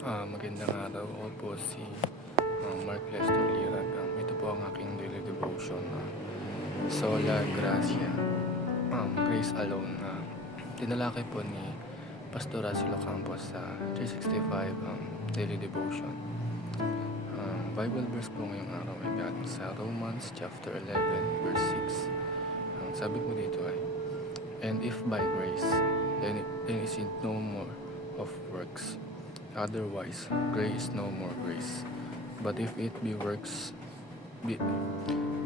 Magandang araw. Ako po si Mark Lester Lirag. Ito po ang aking daily devotion na Sola Gracia, Grace Alone na tinalakay po ni Pastor Russell Campos sa 365 daily devotion. Bible verse po ngayong araw ay galing sa Romans chapter 11 verse 6. Ang sabi po dito ay, "And if by grace, then is it no more of works. Otherwise, grace is no more grace. But if it be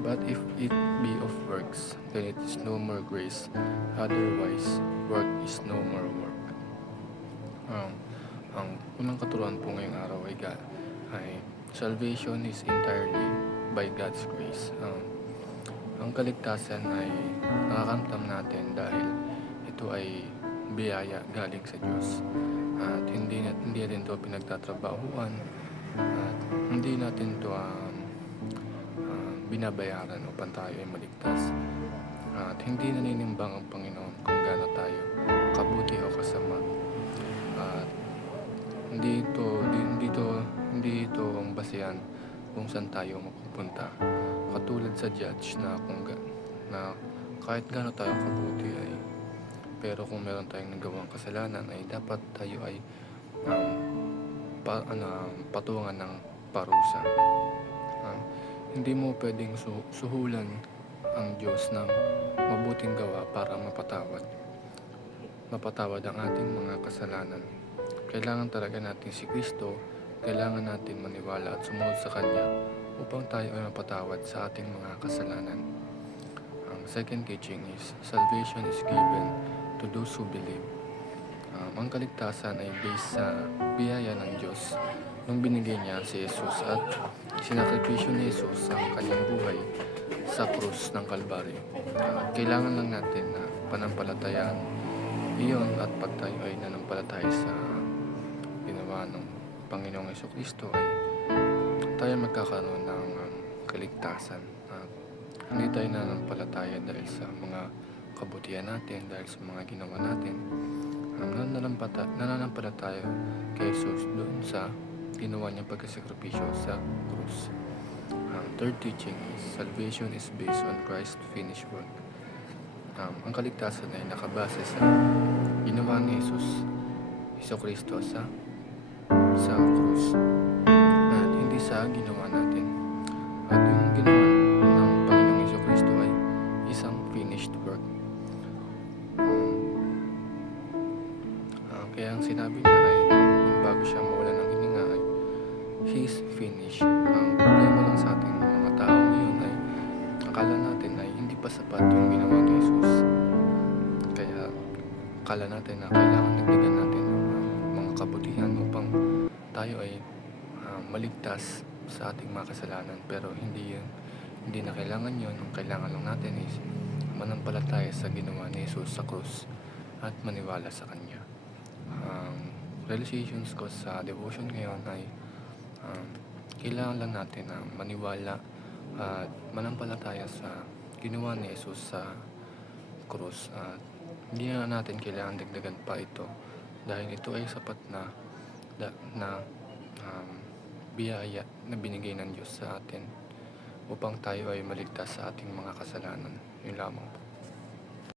but if it be of works, then it is no more grace. Otherwise, work is no more work." Ang unang katuruan po ngayong araw ay salvation is entirely by God's grace. Ang kaligtasan ay nakakamtam natin dahil ito ay biyaya galing sa Diyos. At hindi natin ito pinagtatrabahuan at hindi natin ito binabayaran upang tayo ay maligtas. At hindi naninimbang ang Panginoon kung gaano tayo kabuti o kasama. At hindi ito ang basehan kung saan tayo mapupunta. Katulad sa judge na na kahit gaano tayo kabuti pero kung meron tayong nagawang kasalanan ay dapat tayo ay patungan ng parusa. Hindi mo pwedeng suhulan ang Diyos ng mabuting gawa para mapatawad ang ating mga kasalanan. Kailangan talaga natin si Kristo, kailangan natin maniwala at sumunod sa Kanya upang tayo ay mapatawad sa ating mga kasalanan. Ang second teaching is, salvation is given to those who believe. Ang kaligtasan ay based sa biyaya ng Diyos nung binigay niya si Jesus at sinakripisyo ni Jesus ang kanyang buhay sa krus ng Kalbaryo. Kailangan lang natin na panampalatayaan iyon at pag tayo ay nanampalataya sa ginawa ng Panginoong Jesucristo ay tayo magkakaroon ng kaligtasan. Hindi tayo nanampalataya dahil sa mga kabutihan natin, dahil sa mga ginawa natin. Nananampalataya kay Jesus doon sa ginawa niyang pagkasakripisyo sa krus. Ang third teaching is, salvation is based on Christ's finished work. Ang kaligtasan ay nakabase sa ginawa ni Jesucristo sa krus at hindi sa ginawa natin. At yung ginawa ng Panginoong Jesucristo ay isang finished work. Kaya ang sinabi niya ay yung bago siya mawala ng hininga ay He's finished. Ang problema lang sa ating mga tao ngayon ay akala natin ay hindi pa sapat yung ginawa ni Jesus. Kaya akala natin na kailangan nagdagan natin ng mga kabutihan upang tayo ay maligtas sa ating mga kasalanan. Pero hindi na kailangan yun. Ang kailangan lang natin is manampalataya sa ginawa ni Jesus sa krus at maniwala sa Kanya. Ang realizations ko sa devotion ngayon ay kailangan lang natin na maniwala at manampalataya sa ginawa ni Jesus sa krus. At hindi na natin kailangan dagdagan pa ito dahil ito ay sapat na biyaya na binigay ng Diyos sa atin upang tayo ay maligtas sa ating mga kasalanan. Yun lamang po.